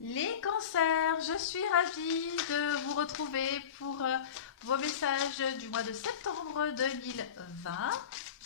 Les cancers, je suis ravie de vous retrouver pour vos messages du mois de septembre 2020.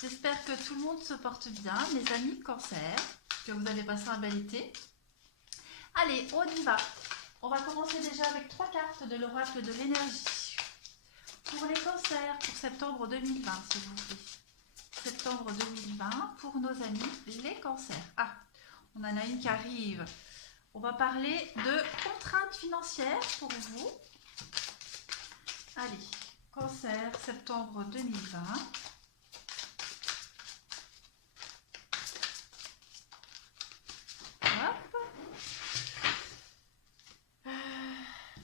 J'espère que tout le monde se porte bien, mes amis cancers, que vous avez passé un bel été. Allez, on y va. On va commencer déjà avec 3 cartes de l'oracle de l'énergie. Pour les cancers, pour septembre 2020, s'il vous plaît. Septembre 2020, pour nos amis les cancers. Ah, on en a une qui arrive. On va parler de contraintes financières pour vous. Allez, cancer, septembre 2020. Hop.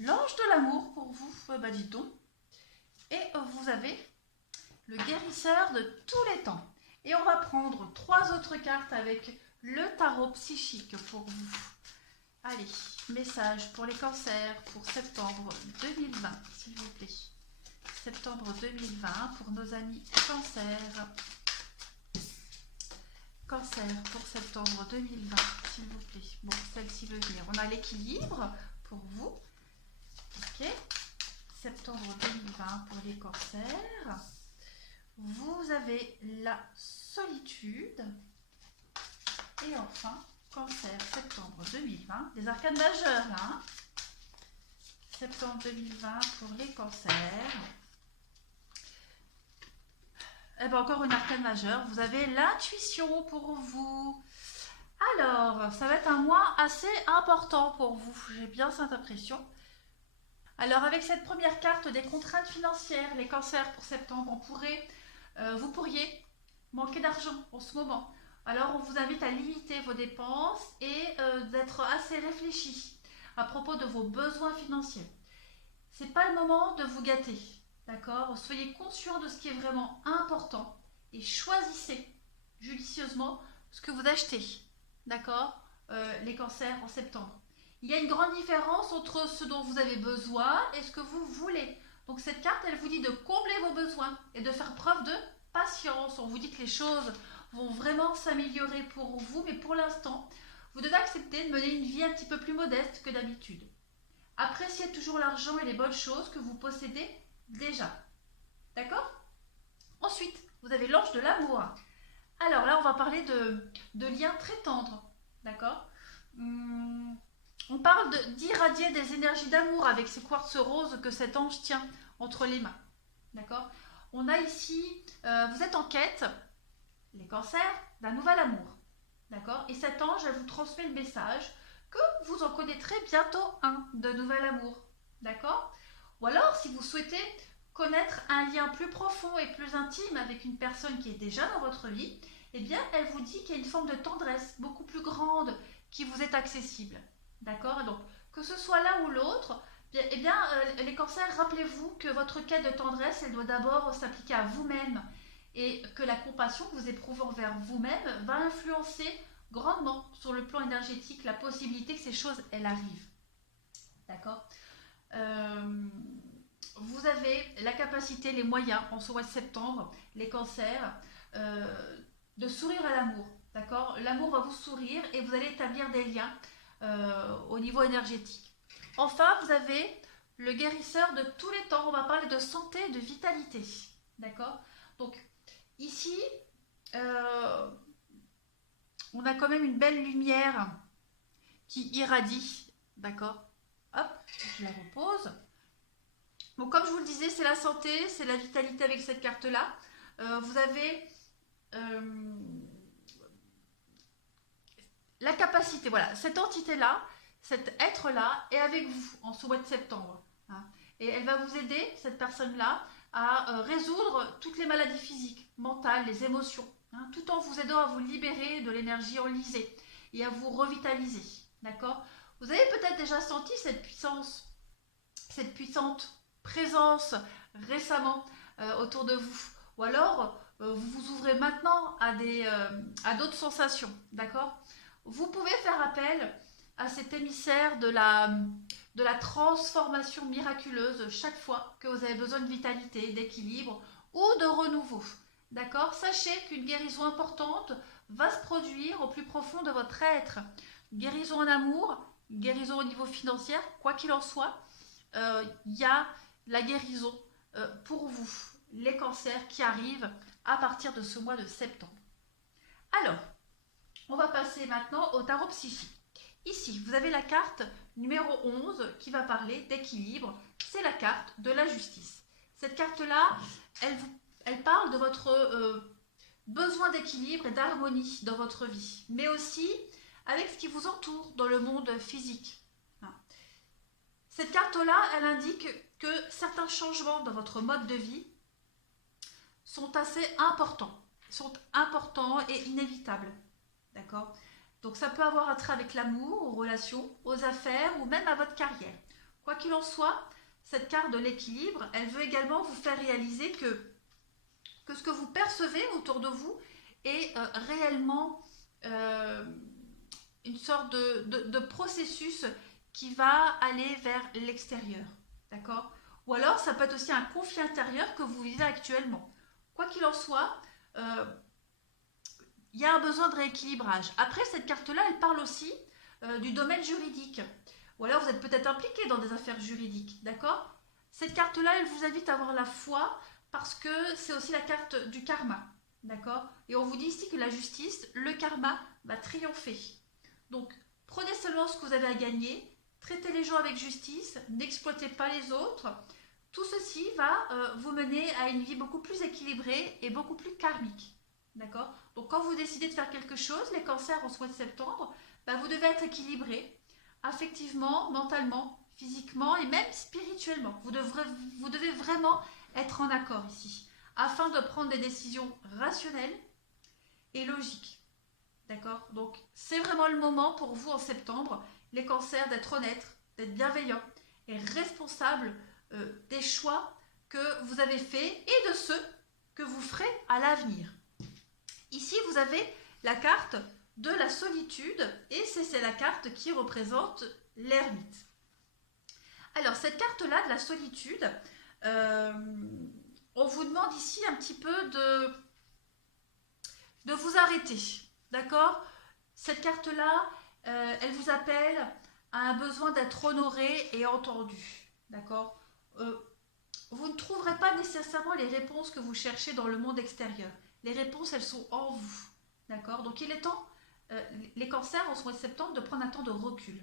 L'ange de l'amour pour vous, bah dis donc. Et vous avez le guérisseur de tous les temps. Et on va prendre 3 autres cartes avec le tarot psychique pour vous. Allez, message pour les cancers pour septembre 2020, s'il vous plaît. Septembre 2020 pour nos amis cancers. Cancer pour septembre 2020, s'il vous plaît. Bon, celle-ci veut venir. On a l'équilibre pour vous. Ok. Septembre 2020 pour les cancers. Vous avez la solitude. Et enfin, cancer, septembre 2020. Des arcanes majeures, là. Hein. Septembre 2020 pour les cancers. Et bien, encore une arcane majeure. Vous avez l'intuition pour vous. Alors, ça va être un mois assez important pour vous. J'ai bien cette impression. Alors, avec cette première carte des contraintes financières, les cancers pour septembre, vous pourriez manquer d'argent en ce moment. Alors, on vous invite à limiter vos dépenses et d'être assez réfléchi à propos de vos besoins financiers. C'est pas le moment de vous gâter, d'accord? Soyez conscient de ce qui est vraiment important et choisissez judicieusement ce que vous achetez, d'accord? Les cancers en septembre. Il y a une grande différence entre ce dont vous avez besoin et ce que vous voulez. Donc cette carte, elle vous dit de combler vos besoins et de faire preuve de patience. On vous dit que les choses vont vraiment s'améliorer pour vous, mais pour l'instant, vous devez accepter de mener une vie un petit peu plus modeste que d'habitude. Appréciez toujours l'argent et les bonnes choses que vous possédez déjà. D'accord? Ensuite, vous avez l'ange de l'amour. Alors là, on va parler de liens très tendres. D'accord? On parle d'irradier des énergies d'amour avec ces quartz roses que cet ange tient entre les mains. D'accord? On a ici, vous êtes en quête, les cancers, d'un nouvel amour. D'accord? Et cet ange, elle vous transmet le message que vous en connaîtrez bientôt un de nouvel amour. D'accord? Ou alors, si vous souhaitez connaître un lien plus profond et plus intime avec une personne qui est déjà dans votre vie, eh bien, elle vous dit qu'il y a une forme de tendresse beaucoup plus grande qui vous est accessible. D'accord? Donc, que ce soit l'un ou l'autre, eh bien, les cancers, rappelez-vous que votre quête de tendresse, elle doit d'abord s'appliquer à vous-même et que la compassion que vous éprouvez envers vous-même va influencer grandement sur le plan énergétique la possibilité que ces choses, elles arrivent. D'accord? Vous avez la capacité, les moyens, en ce mois de septembre, les cancers, de sourire à l'amour. D'accord? L'amour va vous sourire et vous allez établir des liens au niveau énergétique. Enfin, vous avez le guérisseur de tous les temps. On va parler de santé et de vitalité. D'accord? Donc, ici, on a quand même une belle lumière qui irradie. D'accord? Hop, je la repose. Donc, comme je vous le disais, c'est la santé, c'est la vitalité avec cette carte-là. Vous avez la capacité, voilà, cette entité-là, cet être-là est avec vous en ce mois de septembre. Hein, et elle va vous aider, cette personne-là, à résoudre toutes les maladies physiques, mentales, les émotions, hein, tout en vous aidant à vous libérer de l'énergie enlisée et à vous revitaliser. D'accord? Vous avez peut-être déjà senti cette puissance, cette puissante présence récemment autour de vous. Ou alors, vous vous ouvrez maintenant à d'autres sensations. D'accord? Vous pouvez faire appel à cet émissaire de la transformation miraculeuse chaque fois que vous avez besoin de vitalité, d'équilibre ou de renouveau. D'accord? Sachez qu'une guérison importante va se produire au plus profond de votre être. Guérison en amour, une guérison au niveau financier, quoi qu'il en soit, il y a la guérison pour vous, les cancers qui arrivent à partir de ce mois de septembre. Alors, on va passer maintenant au tarot psychique. Ici, vous avez la carte numéro 11 qui va parler d'équilibre. C'est la carte de la justice. Cette carte-là, elle parle de votre besoin d'équilibre et d'harmonie dans votre vie, mais aussi avec ce qui vous entoure dans le monde physique. Cette carte-là, elle indique que certains changements dans votre mode de vie sont assez importants, et inévitables. D'accord ? Donc ça peut avoir un trait avec l'amour, aux relations, aux affaires ou même à votre carrière. Quoi qu'il en soit, cette carte de l'équilibre, elle veut également vous faire réaliser que ce que vous percevez autour de vous est réellement une sorte de processus qui va aller vers l'extérieur. D'accord ? Ou alors, ça peut être aussi un conflit intérieur que vous vivez actuellement. Quoi qu'il en soit, il y a un besoin de rééquilibrage. Après, cette carte-là, elle parle aussi du domaine juridique. Ou alors, vous êtes peut-être impliqué dans des affaires juridiques. D'accord ? Cette carte-là, elle vous invite à avoir la foi parce que c'est aussi la carte du karma. D'accord ? Et on vous dit ici que la justice, le karma, va triompher. Donc, prenez seulement ce que vous avez à gagner, traitez les gens avec justice, n'exploitez pas les autres. Tout ceci va vous mener à une vie beaucoup plus équilibrée et beaucoup plus karmique. D'accord ? Donc, quand vous décidez de faire quelque chose, les cancers en ce mois de septembre, vous devez être équilibré, affectivement, mentalement, physiquement et même spirituellement. Vous devez vraiment être en accord ici, afin de prendre des décisions rationnelles et logiques. D'accord ? Donc, c'est vraiment le moment pour vous en septembre, les cancers, d'être honnêtes, d'être bienveillants et responsables des choix que vous avez faits et de ceux que vous ferez à l'avenir. Ici, vous avez la carte de la solitude et c'est la carte qui représente l'ermite. Alors, cette carte-là de la solitude, on vous demande ici un petit peu de vous arrêter. D'accord ? Cette carte-là, elle vous appelle à un besoin d'être honoré et entendu. D'accord ? Vous ne trouverez pas nécessairement les réponses que vous cherchez dans le monde extérieur. Les réponses, elles sont en vous. D'accord ? Donc il est temps, les cancers en ce mois de septembre, de prendre un temps de recul.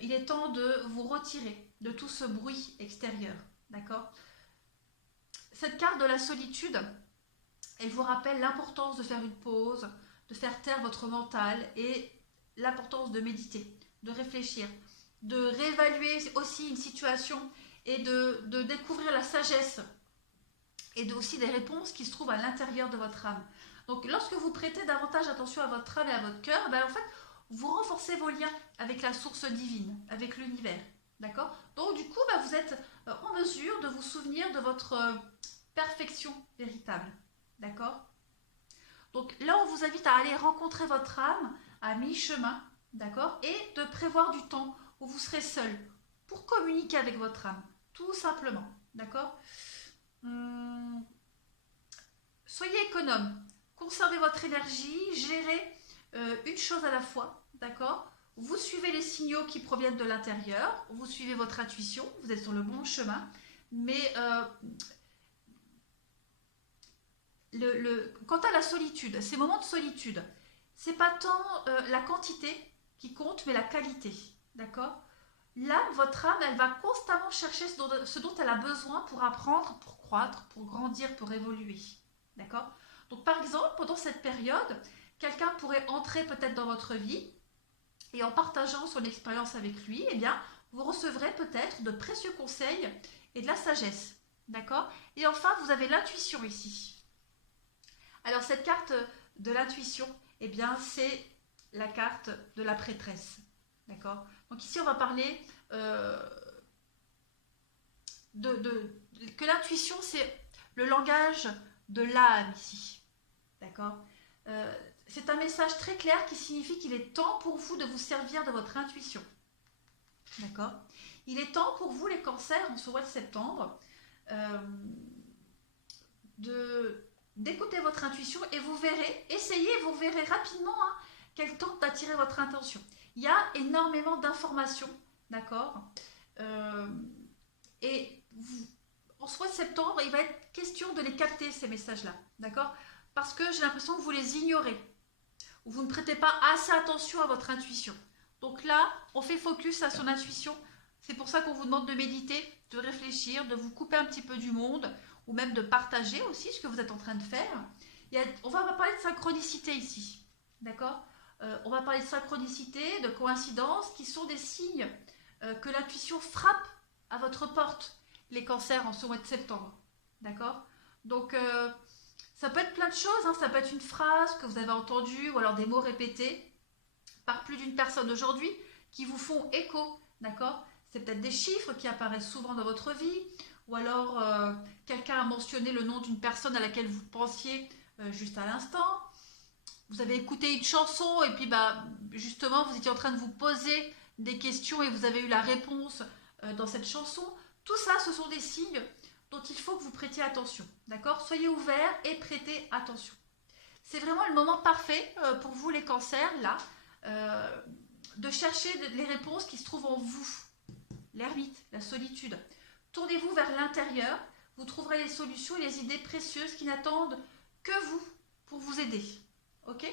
Il est temps de vous retirer de tout ce bruit extérieur. D'accord ? Cette carte de la solitude, elle vous rappelle l'importance de faire une pause, de faire taire votre mental et l'importance de méditer, de réfléchir, de réévaluer aussi une situation et de découvrir la sagesse et aussi des réponses qui se trouvent à l'intérieur de votre âme. Donc lorsque vous prêtez davantage attention à votre âme et à votre cœur, en fait, vous renforcez vos liens avec la source divine, avec l'univers. D'accord ? Donc du coup, vous êtes en mesure de vous souvenir de votre perfection véritable. D'accord ? Donc là, on vous invite à aller rencontrer votre âme à mi-chemin, d'accord ? Et de prévoir du temps où vous serez seul pour communiquer avec votre âme, tout simplement, d'accord ? Soyez économe, conservez votre énergie, gérez une chose à la fois, d'accord ? Vous suivez les signaux qui proviennent de l'intérieur, vous suivez votre intuition, vous êtes sur le bon chemin, mais quant à la solitude, ces moments de solitude, c'est pas tant la quantité qui compte, mais la qualité, d'accord ? Là, votre âme, elle va constamment chercher ce dont elle a besoin pour apprendre, pour croître, pour grandir, pour évoluer, d'accord ? Donc, par exemple, pendant cette période, quelqu'un pourrait entrer peut-être dans votre vie et en partageant son expérience avec lui, vous recevrez peut-être de précieux conseils et de la sagesse, d'accord ? Et enfin, vous avez l'intuition ici. Alors cette carte de l'intuition, c'est la carte de la prêtresse. D'accord ? Donc ici on va parler que l'intuition c'est le langage de l'âme ici. D'accord ? C'est un message très clair qui signifie qu'il est temps pour vous de vous servir de votre intuition. D'accord ? Il est temps pour vous les cancers en ce mois de septembre d'écouter votre intuition et vous verrez, essayez, vous verrez rapidement qu'elle tente d'attirer votre attention. Il y a énormément d'informations, d'accord? Et en ce mois de septembre, il va être question de les capter, ces messages-là, d'accord? Parce que j'ai l'impression que vous les ignorez, ou vous ne prêtez pas assez attention à votre intuition. Donc là, on fait focus à son intuition. C'est pour ça qu'on vous demande de méditer, de réfléchir, de vous couper un petit peu du monde, ou même de partager aussi ce que vous êtes en train de faire. On va parler de synchronicité ici, d'accord? On va parler de synchronicité, de coïncidence, qui sont des signes que l'intuition frappe à votre porte, les cancers en ce mois de septembre, d'accord? Donc, ça peut être plein de choses, hein. Ça peut être une phrase que vous avez entendue, ou alors des mots répétés par plus d'une personne aujourd'hui qui vous font écho, d'accord? C'est peut-être des chiffres qui apparaissent souvent dans votre vie, ou alors quelqu'un a mentionné le nom d'une personne à laquelle vous pensiez juste à l'instant. Vous avez écouté une chanson et puis justement vous étiez en train de vous poser des questions et vous avez eu la réponse dans cette chanson. Tout ça, ce sont des signes dont il faut que vous prêtiez attention, d'accord? Soyez ouverts et prêtez attention. C'est vraiment le moment parfait pour vous les cancers, là, de chercher les réponses qui se trouvent en vous. L'ermite, la solitude. Tournez-vous vers l'intérieur, vous trouverez les solutions et les idées précieuses qui n'attendent que vous pour vous aider. Ok?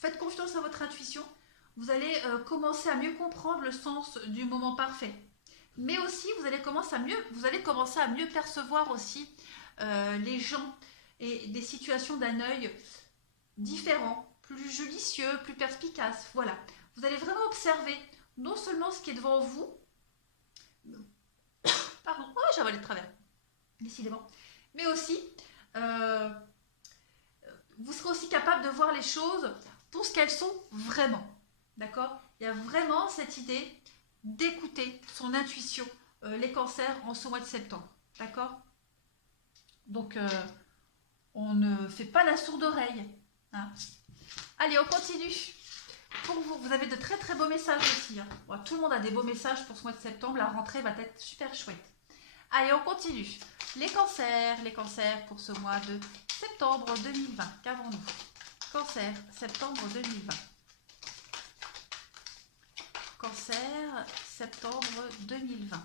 Faites confiance à votre intuition, vous allez commencer à mieux comprendre le sens du moment parfait. Mais aussi, vous allez commencer à mieux percevoir aussi les gens et des situations d'un œil différent, plus judicieux, plus perspicace. Voilà. Vous allez vraiment observer non seulement ce qui est devant vous, pardon, oh, j'ai avalé de travers, décidément, mais aussi, vous serez aussi capable de voir les choses pour ce qu'elles sont vraiment. D'accord? Il y a vraiment cette idée d'écouter son intuition, les cancers en ce mois de septembre. D'accord? Donc, on ne fait pas la sourde oreille. Hein. Allez, on continue. Pour vous, vous avez de très très beaux messages aussi. Hein. Bon, tout le monde a des beaux messages pour ce mois de septembre. La rentrée va être super chouette. Allez, on continue. Les cancers pour ce mois de septembre 2020. Qu'avons-nous? Cancer, septembre 2020. Cancer, septembre 2020.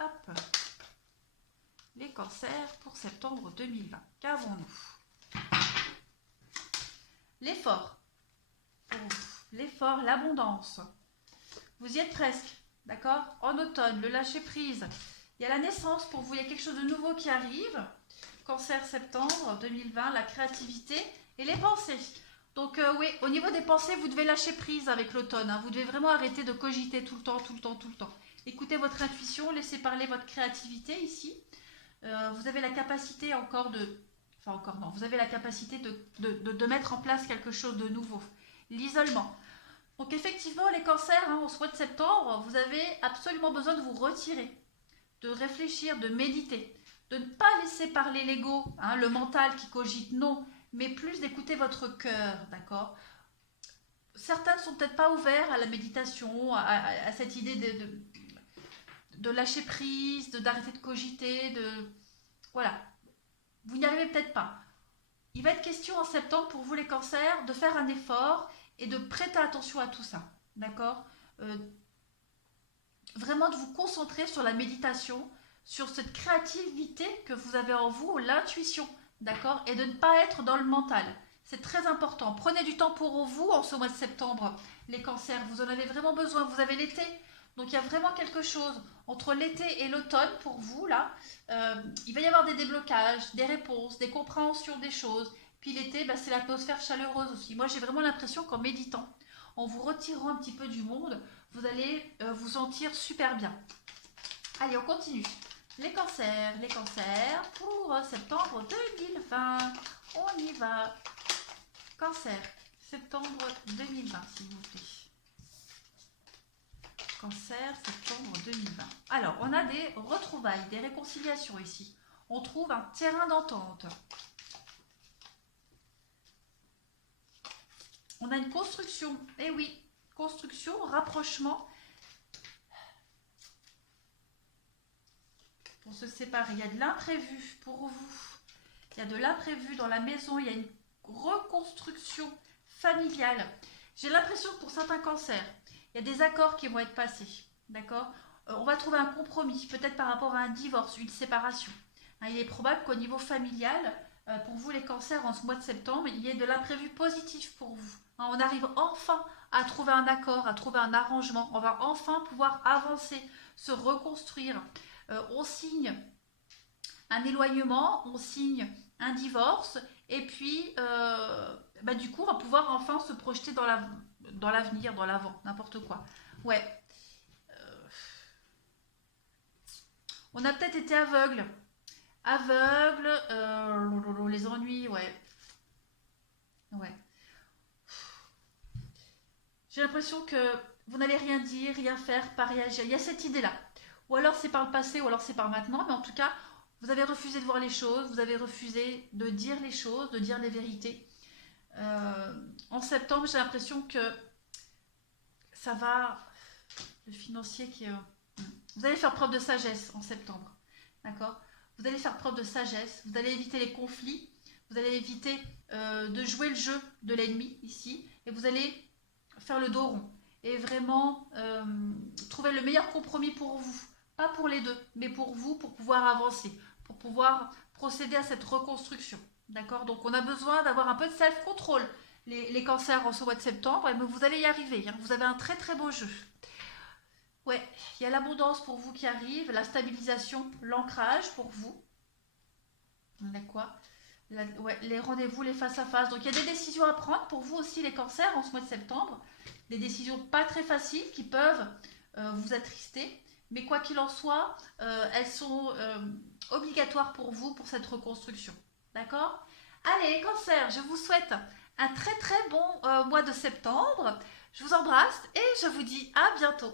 Hop. Les cancers pour septembre 2020. Qu'avons-nous? L'effort. L'effort, l'abondance. Vous y êtes presque, d'accord? En automne, le lâcher-prise. Il y a la naissance pour vous, il y a quelque chose de nouveau qui arrive. Cancer, septembre 2020, la créativité et les pensées. Donc oui, au niveau des pensées, vous devez lâcher prise avec l'automne. Hein. Vous devez vraiment arrêter de cogiter tout le temps. Écoutez votre intuition, laissez parler votre créativité ici. Vous avez la capacité vous avez la capacité de mettre en place quelque chose de nouveau. L'isolement. Donc effectivement, les cancers, hein, au mois de septembre, vous avez absolument besoin de vous retirer, de réfléchir, de méditer, de ne pas laisser parler l'ego, hein, le mental qui cogite, non, mais plus d'écouter votre cœur, d'accord? Certains ne sont peut-être pas ouverts à la méditation, à cette idée de lâcher prise, d'arrêter de cogiter, voilà. Vous n'y arrivez peut-être pas. Il va être question en septembre pour vous les cancers de faire un effort et de prêter attention à tout ça, d'accord? Vraiment de vous concentrer sur la méditation, sur cette créativité que vous avez en vous, l'intuition, d'accord? Et de ne pas être dans le mental. C'est très important. Prenez du temps pour vous en ce mois de septembre, les cancers. Vous en avez vraiment besoin. Vous avez l'été. Donc il y a vraiment quelque chose entre l'été et l'automne pour vous, là. Il va y avoir des déblocages, des réponses, des compréhensions des choses. Puis l'été, c'est l'atmosphère chaleureuse aussi. Moi, j'ai vraiment l'impression qu'en méditant, en vous retirant un petit peu du monde, vous allez vous sentir super bien. Allez, on continue. Les cancers pour septembre 2020. On y va. Cancer, septembre 2020, s'il vous plaît. Cancer, septembre 2020. Alors, on a des retrouvailles, des réconciliations ici. On trouve un terrain d'entente. On a une construction. Eh oui, construction, rapprochement. Pour se séparer, il y a de l'imprévu pour vous. Il il y a de l'imprévu dans la maison, il y a une reconstruction familiale. J'ai l'impression que pour certains cancers, il y a des accords qui vont être passés, d'accord? On va trouver un compromis, peut-être par rapport à un divorce, une séparation. Hein, il est probable qu'au niveau familial, pour vous les cancers, en ce mois de septembre, il y ait de l'imprévu positif pour vous. Hein, on arrive enfin à trouver un accord, à trouver un arrangement. On va enfin pouvoir avancer, se reconstruire. On signe un éloignement, on signe un divorce, et puis du coup, on va pouvoir enfin se projeter dans l'avenir, dans l'avant, n'importe quoi. Ouais. On a peut-être été aveugle. Aveugle, les ennuis, ouais. Ouais. J'ai l'impression que vous n'allez rien dire, rien faire, pas réagir. Il y a cette idée-là. Ou alors c'est par le passé, ou alors c'est par maintenant, mais en tout cas, vous avez refusé de voir les choses, vous avez refusé de dire les choses, de dire les vérités. En septembre, j'ai l'impression que ça va... Le financier qui est... Vous allez faire preuve de sagesse en septembre, d'accord? Vous allez faire preuve de sagesse, vous allez éviter les conflits, vous allez éviter de jouer le jeu de l'ennemi ici, et vous allez faire le dos rond et vraiment trouver le meilleur compromis pour vous, pas pour les deux, mais pour vous, pour pouvoir avancer, pour pouvoir procéder à cette reconstruction, d'accord? Donc on a besoin d'avoir un peu de self-control, les cancers en ce mois de septembre, mais vous allez y arriver, hein. Vous avez un très très beau jeu. Ouais, il y a l'abondance pour vous qui arrive, la stabilisation, l'ancrage pour vous. D'accord. Ouais, les rendez-vous, les face-à-face. Donc il y a des décisions à prendre pour vous aussi les cancers en ce mois de septembre. Des décisions pas très faciles qui peuvent vous attrister. Mais quoi qu'il en soit, elles sont obligatoires pour vous pour cette reconstruction. D'accord? Allez, cancer, je vous souhaite un très très bon mois de septembre. Je vous embrasse et je vous dis à bientôt.